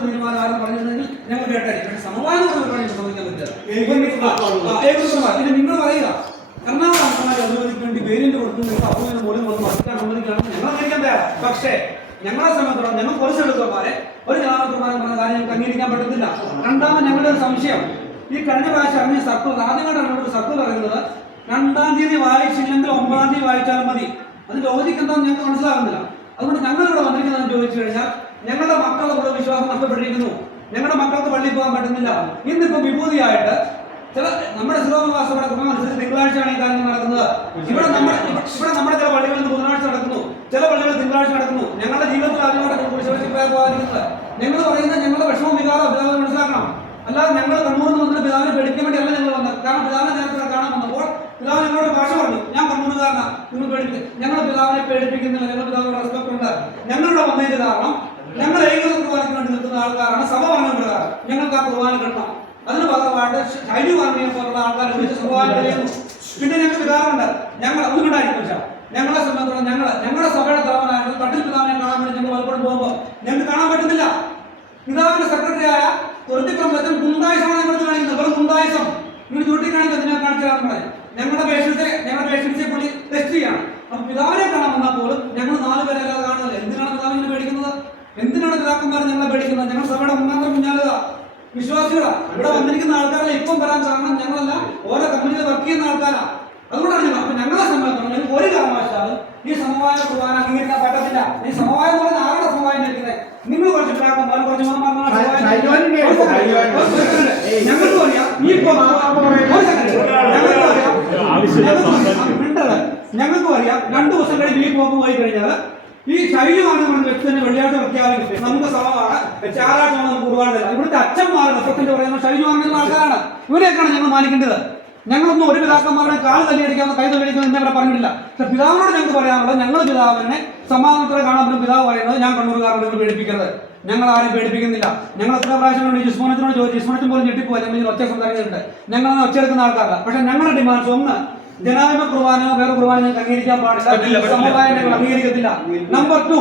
പറഞ്ഞിരുന്നെങ്കിൽ ഞങ്ങൾ കേട്ടായി പക്ഷേ സമവായം എന്ന് പറഞ്ഞാൽ സമ്മതിക്കാൻ പറ്റില്ല. പിന്നെ നിങ്ങൾ പറയുക എറണാകുളം അംഗന്മാരെ അനുവദിക്ക് വേണ്ടി വേരിയന്റ് കൊടുക്കുന്ന അപ്പോഴും പോലും വന്ന് മറക്കാൻ അനുവദിക്കണം ഞങ്ങൾ അംഗീകരിക്കാൻ തയ്യാറാ. പക്ഷേ ഞങ്ങളെ സംബന്ധിച്ചിടത്തോളം ഞങ്ങൾ പോലീസ് എടുത്തോമാരെ ഒരു ജനാധിപത്യമാരും പറഞ്ഞ കാര്യം ഞങ്ങൾക്ക് അംഗീകരിക്കാൻ പറ്റത്തില്ല രണ്ടാമത് ഞങ്ങളുടെ ഒരു സംശയം. ഈ കഴിഞ്ഞ പ്രാവശ്യം അറിഞ്ഞ സർക്കുലർ ആദ്യമായിട്ടാണ് ഇവിടെ സർക്കുലർ ഇറങ്ങുന്നത് രണ്ടാം തീയതി വായിച്ചില്ലെങ്കിൽ ഒമ്പതാം തീയതി വായിച്ചാലും മതി. അത് ലോജിക്ക് എന്താണെന്ന് ഞങ്ങൾക്ക് മനസ്സിലാകുന്നില്ല. അതുകൊണ്ട് ഞങ്ങൾ ഇവിടെ വന്നിരിക്കുന്നതെന്ന് ചോദിച്ചു കഴിഞ്ഞാൽ ഞങ്ങളുടെ മക്കൾ കൂടെ വിശ്വാസം നഷ്ടപ്പെട്ടിരിക്കുന്നു. ഞങ്ങളുടെ മക്കൾക്ക് പള്ളിയിൽ പോകാൻ പറ്റുന്നില്ല. ഇന്നിപ്പോ വിഭൂതിയായിട്ട് ചില നമ്മുടെ ശിരോമവാസയുടെ ക്രമം അനുസരിച്ച് തിങ്കളാഴ്ചയാണ് ഈ കാര്യങ്ങൾ നടക്കുന്നത്. ഇവിടെ നമ്മുടെ ഇവിടെ നമ്മുടെ ചില പള്ളികളിൽ നിന്ന് ബുധനാഴ്ച നടക്കുന്നു. ചില പള്ളികളിൽ തിങ്കളാഴ്ച നടക്കുന്നു. ഞങ്ങളുടെ ജീവിതത്തിൽ കുരിശുപരിശിപ്പാൻ പോകാതിരിക്കുന്നത്. ഞങ്ങൾ പറയുന്നത് ഞങ്ങളുടെ വിഷമം വികാരം പിതാവ് മനസ്സിലാക്കണം. അല്ലാതെ ഞങ്ങൾ കണ്ണൂരിൽ നിന്ന് വന്നിട്ട് പിതാവിനെ പേടിക്കാൻ വേണ്ടിയല്ല ഞങ്ങൾ വന്നത്. കാരണം പിതാവിനെ നേരത്തെ കാണാൻ വന്നപ്പോൾ പിതാവ് ഞങ്ങളോട് ഭാഷ പറഞ്ഞു. ഞാൻ കണ്ണൂരുകാരനാ. നിങ്ങൾ പേടിപ്പിക്കും ഞങ്ങൾ പിതാവിനെ പേടിപ്പിക്കുന്നില്ല. ഞങ്ങളുടെ പിതാവിനോട് റെസ്പെക്ട് ഉണ്ട്. ഞങ്ങളുടെ വന്നതിന്റെ കാരണം ഞങ്ങൾ ഏകത കുർബാനയ്ക്ക് വേണ്ടി നിൽക്കുന്ന ആൾക്കാരാണ്? സഭ പറഞ്ഞ പ്രകാരം ഞങ്ങൾക്ക് ആ കുർബാന കിട്ടണം. അതിന് ഭാഗമായിട്ട് ഷൈജു പറഞ്ഞ പോലുള്ള ആൾക്കാരെ വിളിച്ച് കുർബാന കഴിയുന്നു പിന്നെ ഞങ്ങൾക്ക് വികാരമുണ്ട് ഞങ്ങൾ അതുകൊണ്ടായിരിക്കും പക്ഷേ ഞങ്ങളെ സംബന്ധിച്ചോളം ഞങ്ങൾ ഞങ്ങളുടെ സഭയുടെ തലവനായിരുന്നു തട്ടിൽ പിതാവിനെ കാണാൻ വേണ്ടി ഞങ്ങൾ പലപ്പോഴും പോകുമ്പോൾ ഞങ്ങൾക്ക് കാണാൻ പറ്റുന്നില്ല. പിതാവിന്റെ സെക്രട്ടറിയായ തൊഴുത്തിക്രമത്തിൽ ഗുണ്ടായുസമാണ് ഞങ്ങൾ കാണിക്കുന്നത് വെറും ഗുണ്ടായുസം നിങ്ങൾ ചൂണ്ടിക്കാണിക്കുന്നത് ഞാൻ കാണിച്ചാൽ ഞങ്ങളുടെ പേഷ്യൻസെ ഞങ്ങളുടെ പേഷ്യൻസെ പുള്ളി ടെസ്റ്റ് ചെയ്യാണ്. അപ്പൊ പിതാവിനെ കാണാൻ വന്നാൽ പോലും ഞങ്ങൾ നാല് പേരല്ലാതെ പിതാക്കന്മാർ ഞങ്ങളെ പേടിക്കുന്നത് ഞങ്ങൾ സഭയുടെ മുന്നാന്തരം കുഞ്ഞാലുക വിശ്വാസികളാ. ഇവിടെ വന്നിരിക്കുന്ന ആൾക്കാരെ ഇപ്പം വരാൻ കാരണം ഞങ്ങളല്ല. ഓരോ കമ്പനിയിൽ വർക്ക് ചെയ്യുന്ന ആൾക്കാരാ. അതുകൊണ്ടാണ് ഞങ്ങൾ അപ്പൊ ഞങ്ങളെ സംബന്ധിച്ചിടത്തോളം ഞങ്ങൾക്ക് ഒരു കാരണവശാലും ഈ സമവായ കുർബാന അംഗീകരിക്കാൻ പറ്റത്തില്ല. ഈ സമവായം എന്ന് പറഞ്ഞാൽ ആരുടെ സമവായം ഇരിക്കുന്നത് നിങ്ങൾ കുറച്ച് പിതാക്കന്മാർ കുറച്ച് ഞങ്ങൾക്കും അറിയാം. ഞങ്ങൾക്ക് അറിയാം. ഈ. ഞങ്ങൾക്ക് രണ്ടു ദിവസം കഴിഞ്ഞ് ഈ പോക്ക് പോയി കഴിഞ്ഞാൽ ഈ ശൈലി പറഞ്ഞ വെച്ച് തന്നെ വെള്ളിയാഴ്ച പ്രഖ്യാപിക്കും നമുക്ക് സമമാണ് ചാരാട്ടമാണ് നമുക്ക് ഇവിടുത്തെ അച്ഛന്മാരുടെ റെപ്രസെന്റ് പറയുന്ന ശൈലി വാങ്ങുന്ന ആൾക്കാരാണ്. ഇവരെയൊക്കെയാണ് ഞങ്ങൾ മാനിക്കേണ്ടത്. ഞങ്ങളൊന്നും ഒരു പിതാക്കന്മാരുടെ കാൽ തല്ലിയടിക്കാവുന്ന കൈ തല്ലിയടിക്കാവുന്ന ഇന്നവരെ പറഞ്ഞിട്ടില്ല. പക്ഷെ പിതാവിനോട് ഞങ്ങൾക്ക് പറയാനുള്ളത് ഞങ്ങൾ പിതാവിനെ സമാധാനത്തോടെ കാണാൻ പിതാവ് പറയുന്നത് ഞാൻ കണ്ണൂർക്കാരോട് നിങ്ങൾ പേടിപ്പിക്കരുത്. ഞങ്ങൾ ആരും പേടിപ്പിക്കുന്നില്ല. ഞങ്ങൾ എത്ര പ്രാവശ്യം കൊണ്ട് ജിസ്മോനത്തിനോട് ചോദിച്ചു. ജിസ്മോനത്തിന് പോലും ഞെട്ടിപ്പോയി ഞങ്ങൾ സംസാരിക്കുന്നുണ്ട് ഞങ്ങൾ ഒച്ച എടുക്കുന്ന പക്ഷെ ഞങ്ങളുടെ ഡിമാൻഡ്സ് ഒന്ന് ജനാധിപ കുർബാനോ വേറെ കുർബാന ഞങ്ങൾക്ക് അംഗീകരിക്കാൻ പാടില്ല. സമുദായം ഞങ്ങൾ അംഗീകരിക്കത്തില്ല. നമ്പർ ടു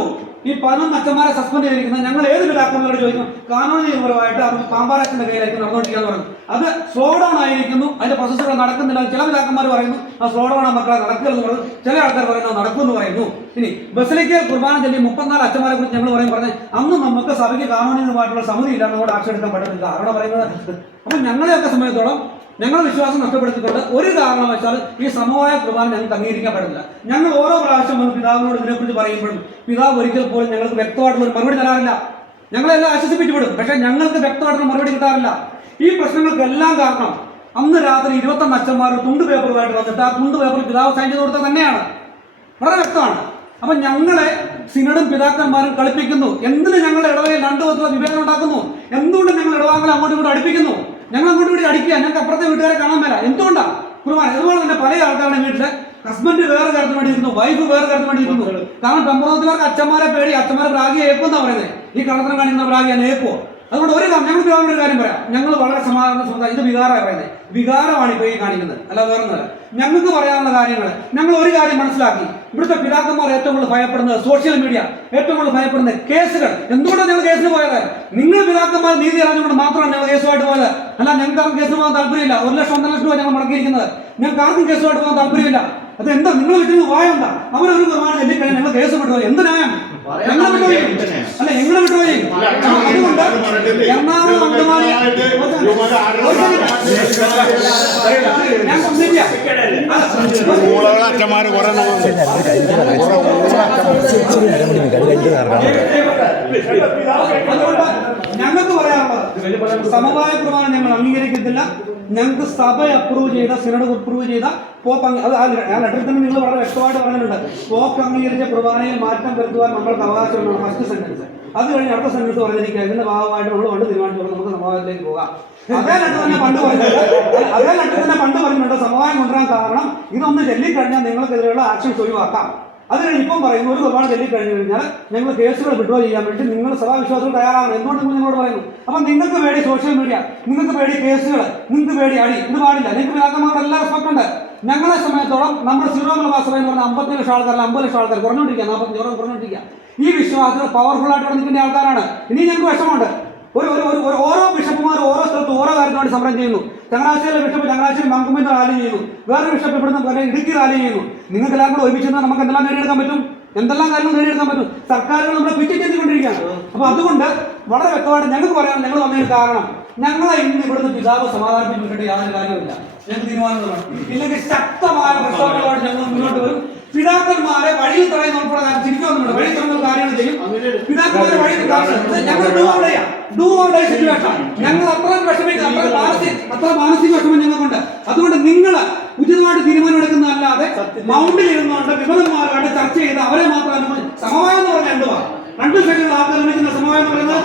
ഈ പതിനൊന്ന് അച്ഛന്മാരെ സസ്പെൻഡ് ചെയ്തിരിക്കുന്നത് ഞങ്ങൾ ഏത് പിതാക്കന്മാരോട് ചോദിക്കും? കാനൂൺ നിയമപരമായിട്ട് അത് പാമ്പാരത്തിന്റെ കയ്യിലേക്ക് നടന്നുകൊണ്ടിരിക്കാന്ന് പറഞ്ഞു അത് സ്ലോ ഡൗൺ ആയിരിക്കുന്നു അതിന്റെ പ്രോസസ്സുകൾ നടക്കുന്നില്ല. ചില പിതാക്കന്മാർ പറയുന്നു ആ സ്ലോ ഡൗൺ ആ മക്കളെ നടക്കുക എന്ന് പറഞ്ഞു ചില ആൾക്കാർ പറയുന്നത് നടക്കും നടക്കുമെന്ന് പറയുന്നു. ഇനി ബസിലേക്ക് കുർബാന ചൊല്ലി മുപ്പത്തിനാല് അച്ഛന്മാരെ കുറിച്ച് ഞങ്ങൾ പറയും പറഞ്ഞത് അന്ന് നമുക്ക് സഭയ്ക്ക് കാനൂനികമായിട്ടുള്ള സമിതി ഇല്ല ആക്ഷൻ ആക്ഷേപിക്കാൻ പറ്റത്തില്ല. പറയുന്നത്? അപ്പൊ ഞങ്ങളെയൊക്കെ സമയത്തോളം ഞങ്ങൾ വിശ്വാസം നഷ്ടപ്പെടുത്തിക്കൊണ്ട് ഒരു കാരണവശാലും ഈ സമവായ കുർബാന ഞങ്ങൾക്ക് അംഗീകരിക്കാൻ പറ്റില്ല ഞങ്ങൾ ഓരോ പ്രാവശ്യം പിതാവിനോട് ഇതിനെക്കുറിച്ച് പറയുമ്പോഴും പിതാവ് ഒരിക്കൽ പോലും ഞങ്ങൾക്ക് വ്യക്തമായിട്ടുള്ള ഒരു മറുപടി തരാറില്ല. ഞങ്ങളെല്ലാം ആശ്വസിപ്പിച്ചു വിടും. പക്ഷെ ഞങ്ങൾക്ക് വ്യക്തമായിട്ടുള്ള മറുപടി കിട്ടാറില്ല. ഈ പ്രശ്നങ്ങൾക്കെല്ലാം കാരണം അന്ന് രാത്രി ഇരുപത്തൊന്ന് അച്ഛന്മാർ തുണ്ട് പേപ്പറുമായിട്ട് വന്നിട്ട് ആ തുണ്ട് പേപ്പർ പിതാവ് സൈൻ ചെയ്ത് കൊടുത്തത് തന്നെയാണ്. വളരെ വ്യക്തമാണ്. അപ്പൊ ഞങ്ങളെ സിനഡും പിതാക്കന്മാരും കളിപ്പിക്കുന്നു. എന്തിന് ഞങ്ങളുടെ ഇടവയിൽ രണ്ടു വിധത്തിലുള്ള വിവേചനം ഉണ്ടാക്കുന്നു? എന്തുകൊണ്ട് ഞങ്ങൾ ഇടവാങ്ങളെ അങ്ങോട്ടും ഇങ്ങോട്ടും അടുപ്പിക്കുന്നു? ഞങ്ങൾ അങ്ങോട്ടും കൂടി അടിക്കുക. ഞങ്ങൾക്ക് അപ്പുറത്തെ വീട്ടുകാരെ കാണാൻ മേല. എന്തുകൊണ്ടാണ് കുർബാന. അതുപോലെ തന്നെ പല ആൾക്കാരുടെ വീട്ടിൽ ഹസ്ബൻഡ് വേറെ കാര്യത്തിന് വേണ്ടി ഇരിക്കുന്നു വൈഫ് വേറെ കാര്യത്തിന് വേണ്ടി ഇരിക്കുന്നു കാരണം പെമ്പറോത്തുകാർക്ക് അച്ഛന്മാരെ പേടി അച്ഛന്മാരെ പ്രാഗി ഏക്കുന്നാ പറയുന്നത് ഈ കള്ളത്തിനെ കാണിക്കുന്ന പ്രാഗി ഞാൻ അതുകൊണ്ട് ഒരു ഞങ്ങൾ ഒരു കാര്യം പറയാം. ഞങ്ങൾ വളരെ സമാധാന സ്വന്തം ഇത് വികാരമാണ് പറയുന്നത്. വികാരമാണ് ഇപ്പോൾ ഈ കാണിക്കുന്നത്. അല്ല വേറെ ഞങ്ങൾക്ക് പറയാനുള്ള കാര്യങ്ങൾ ഞങ്ങൾ ഒരു കാര്യം മനസ്സിലാക്കി. ഇവിടുത്തെ പിതാക്കന്മാർ ഏറ്റവും കൂടുതൽ ഭയപ്പെടുന്നത് സോഷ്യൽ മീഡിയ ഏറ്റവും കൂടുതൽ ഭയപ്പെടുന്ന കേസുകൾ. എന്തുകൊണ്ടാണ് ഞങ്ങൾ കേസിന് പോയത്? നിങ്ങൾ പിതാക്കന്മാർ നീതി അറിഞ്ഞുകൊണ്ട് മാത്രമാണ് ഞങ്ങൾ കേസുമായിട്ട് പോയത്. അല്ല ഞങ്ങൾക്ക് ആർക്കും കേസിന് പോകാൻ താല്പര്യമില്ല. ഒരു ലക്ഷം ഒന്നര ലക്ഷം രൂപ ഞങ്ങൾ മുടക്കിയിരിക്കുന്നത്. ഞങ്ങൾക്ക് ആർക്കും കേസുമായിട്ട് പോകാൻ താല്പര്യമില്ല. അത് എന്താ നിങ്ങൾ വെച്ചിരുന്ന എന്താ അവരൊരു കുർബാന ചൊല്ലിക്കഴിഞ്ഞാൽ ഞങ്ങൾ കേസ് വിട്ടുപോയി എന്ത് ന്യായം ഞങ്ങളെ വിട്ടുപോയി അല്ല എങ്ങനെ വിട്ടുപോയി അതുകൊണ്ട് എറണാകുളം അങ്കമാലി ഞാൻ അച്ഛന്മാര് കുറെ അതുകൊണ്ട് ഞങ്ങൾക്ക് പറയാനുള്ളത് സമവായ പ്രമാണം ഞങ്ങൾ അംഗീകരിക്കത്തില്ല ഞങ്ങൾക്ക് സഭ അപ്രൂവ് ചെയ്ത സിനഡ് അപ്രൂവ് ചെയ്ത പോപ്പ് അത് ആ ലെറ്ററിൽ തന്നെ നിങ്ങൾ വളരെ വ്യക്തമായിട്ട് പറഞ്ഞിട്ടുണ്ട്. പോപ്പ് അംഗീകരിച്ച പ്രവാനയിൽ മാറ്റം വരുത്തുവാൻ നമ്മൾക്ക് അവകാശമുണ്ട്. ഫസ്റ്റ് സെന്റൻസ് അത് കഴിഞ്ഞ് അടുത്ത സെന്റൻസ് പറഞ്ഞിരിക്കുക. ഇതിന്റെ ഭാഗമായിട്ട് നമ്മൾ പണ്ട് തീരുമാനിച്ചു നമുക്ക് സമവായത്തിലേക്ക് പോകാം. അതേ ലെറ്റർ തന്നെ പണ്ട് പറഞ്ഞിട്ടുണ്ട്. അതേ ലെറ്റർ തന്നെ പണ്ട് പറഞ്ഞിട്ടുണ്ട്. സമവായം കൊണ്ടുവരാൻ കാരണം ഇതൊന്ന് ചൊല്ലിക്കഴിഞ്ഞാൽ നിങ്ങൾക്കെതിരെയുള്ള ആക്ഷൻസ് ഒഴിവാക്കാം. അത് കഴിഞ്ഞ് ഇപ്പം പറയുന്നു ഒരു കുർബാന ചൊല്ലി കഴിഞ്ഞു കഴിഞ്ഞാൽ ഞങ്ങൾ കേസുകൾ വിഡ്രോ ചെയ്യാൻ വേണ്ടി നിങ്ങൾ സഭാവിശ്വാസത്തിൽ തയ്യാറാണ് എന്തുകൊണ്ട് നിങ്ങൾ നിങ്ങളോട് പറയുന്നു. അപ്പം നിങ്ങൾക്ക് പേടി സോഷ്യൽ മീഡിയ നിങ്ങൾക്ക് പേടി കേസുകൾ നിങ്ങൾക്ക് പേടി അടി ഇത് പാടില്ല. നിങ്ങൾക്ക് പിതാക്കന്മാരുടെ എല്ലാ റെസ്പെക്ട് ഉണ്ട്. ഞങ്ങളെ സമയത്തോളം നമ്മുടെ സീറോ മലബാർ എന്ന് പറഞ്ഞ അമ്പത്തി ലക്ഷം ആൾക്കാർ അമ്പത് ലക്ഷം ആൾക്കാർ കുറഞ്ഞുകൊണ്ടിരിക്കുക നാൽപ്പത്തി ഓരോ കുറഞ്ഞുകൊണ്ടിരിക്കുക ഈ വിശ്വാസത്തിൽ പവർഫുൾ ആയിട്ട് നിൽക്കുന്ന ആൾക്കാരാണ്. ഇനി ഞങ്ങൾക്ക് വിഷമമുണ്ട്. ഒരു ഒരു ഓരോ ബിഷപ്പുമാർ ഓരോ സ്ഥലത്ത് ഓരോ കാര്യത്തിനു വേണ്ടി സമരം ചെയ്യുന്നു. ചങ്ങനാശ്ശേരിയിലെ ബിഷപ്പ് ചങ്ങനാശ്ശേരി മങ്കുമ്പിന്റെ റാലി ചെയ്യുന്നു വേറൊരു ബിഷപ്പ് ഇവിടുന്ന് പോലെ ഇടുക്കി റാലി ചെയ്യുന്നു നിങ്ങൾക്ക് എല്ലാം കൂടെ ഒരുമിച്ച് നമുക്ക് എന്തെല്ലാം നേടിയെടുക്കാൻ പറ്റും? എന്തെല്ലാം കാര്യങ്ങൾ നേടിയെടുക്കാൻ പറ്റും? സർക്കാരുകൾ നമ്മളെ പിറ്റിച്ചെത്തിക്കൊണ്ടിരിക്കുകയാണ് അപ്പൊ അതുകൊണ്ട് വളരെ വ്യക്തമായിട്ട് ഞങ്ങൾക്ക് പറയാൻ ഞങ്ങൾ വന്നതിന് കാരണം ഞങ്ങളെ ഇന്ന് ഇവിടുന്ന് പിതാവ് സമാധാനിപ്പിക്കേണ്ട യാതൊരു കാര്യമില്ല ഞങ്ങൾക്ക് തീരുമാനങ്ങളാണ് ഇല്ലെങ്കിൽ ശക്തമായ പ്രസ്താവനകളോട് ഞങ്ങൾ മുന്നോട്ട് വരും. പിതാക്കന്മാരെ വഴിയിൽ തടയുന്ന ഉൾപ്പെടെ കാര്യം ചിരിക്കുന്നുണ്ട് വഴി തന്നെ കാര്യങ്ങൾ ചെയ്യും പിതാക്കന്മാരെ വഴി ഞങ്ങൾ ഡൂ അവിടെയാ ഡൂ അവിടെ സിറ്റുവേഷൻ ഞങ്ങൾ അത്ര അത്ര മാനസിക അത്ര മാനസിക വിഷമം ഞങ്ങൾക്കുണ്ട്. അതുകൊണ്ട് നിങ്ങൾ ഉചിതമായിട്ട് തീരുമാനം എടുക്കുന്നതല്ലാതെ മൗണ്ടിൽ ഇരുന്നുകൊണ്ട് വിമതന്മാരുമായിട്ട് ചർച്ച ചെയ്ത് അവരെ മാത്രം അനുമതി സമവായം എന്ന് പറഞ്ഞാൽ എന്തുവാ? രണ്ടു സൈഡിൽ ആൾക്കാർ നിർമ്മിക്കുന്ന സമവായം എന്ന് പറയുന്നത്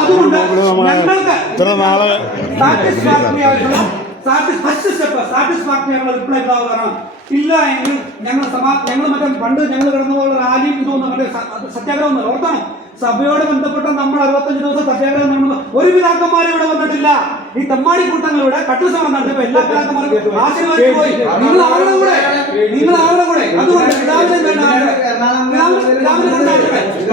അതുകൊണ്ട് ഞങ്ങൾക്ക് സാറ്റിസ്ഫാക്ടറി ആയിട്ടുള്ള ഫസ്റ്റ് സ്റ്റെപ്പ് സാറ്റിസ്ഫാക്ടറി ആയിട്ടുള്ള റിപ്ലൈ ഇതാവ് കാരണം ഇല്ല എങ്കിൽ ഞങ്ങൾ സമാ ഞങ്ങൾ മറ്റേ പണ്ട് ഞങ്ങൾ കിടന്ന പോലെ റാലിയും ഇതൊന്നും മറ്റേ സത്യാഗ്രഹം ഓർത്തണം സഭയോട് ബന്ധപ്പെട്ട നമ്മൾ അറുപത്തഞ്ച് ദിവസം സത്യാഗ്രഹം നടന്നു. ഒരു പിതാക്കന്മാരും ഇവിടെ വന്നിട്ടില്ല. ഈ തമ്മാടി കൂട്ടങ്ങളിലൂടെ കട്ടു സമരം നടത്തിയപ്പോ എല്ലാ പിതാക്കന്മാരും പോയി. നിങ്ങൾ ആരുടെ കൂടെ നിങ്ങൾ ആരുടെ കൂടെ. അതുകൊണ്ട് പിതാവിനെ വേണ്ട ആരുടെ? പിതാവിനെ- പിതാവിനെ കൊണ്ട്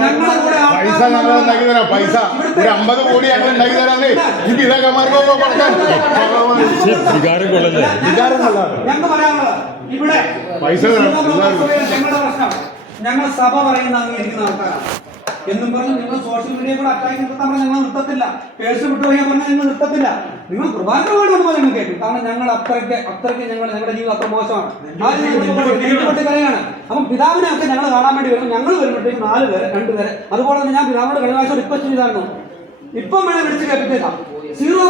ഞങ്ങളുടെ കൂടെ പൈസ ഞങ്ങൾ ഉണ്ടാക്കി തരാം പൈസ. ഒരു അമ്പത് കോടി ഞങ്ങൾ ഉണ്ടാക്കി തരാന്നേ ഈ പിതാക്കന്മാർക്ക് കൊടുക്കാൻ വികാരം കൊള്ളല്ലേ വികാരം കൊള്ളാം. ഞങ്ങൾക്ക് ഇവിടെ പൈസ തരാം. ഞങ്ങളുടെ പ്രശ്നം. ഞങ്ങൾ സഭ പറയുന്ന അംഗീകരിക്കുന്ന ആൾക്കാരാണ്. എന്നും പറഞ്ഞ് നിങ്ങൾ സോഷ്യൽ മീഡിയ കൂടെ അറ്റാക്ക് നിർത്താൻ പറഞ്ഞാൽ ഞങ്ങൾ നിർത്തത്തില്ല. പേഴ്സ് വിട്ടു പോയാൽ പറഞ്ഞാൽ ഞങ്ങൾ നിർത്തത്തില്ല. നിങ്ങൾ കുർബാന വേണ്ടി വന്നപ്പോൾ ഞങ്ങൾ കേട്ടു കാരണം ഞങ്ങൾ അത്രയ്ക്ക് അത്രയ്ക്ക് ഞങ്ങൾ ഞങ്ങളുടെ ജീവിതം അത്ര മോശമാണ്. കരയാണ് അപ്പം പിതാവിനെ ഒക്കെ ഞങ്ങൾ കാണാൻ വേണ്ടി വരും ഞങ്ങൾ വരുമ്പോഴത്തേക്കും നാല് പേര് രണ്ട് പേര്. അതുപോലെ തന്നെ ഞാൻ പിതാവിനോട് കഴിഞ്ഞ പ്രാവശ്യം റിക്വസ്റ്റ് ചെയ്തായിരുന്നു. ഇപ്പം വേണേൽ വിളിച്ച് കേൾപ്പിച്ചേക്കാം. സീറോ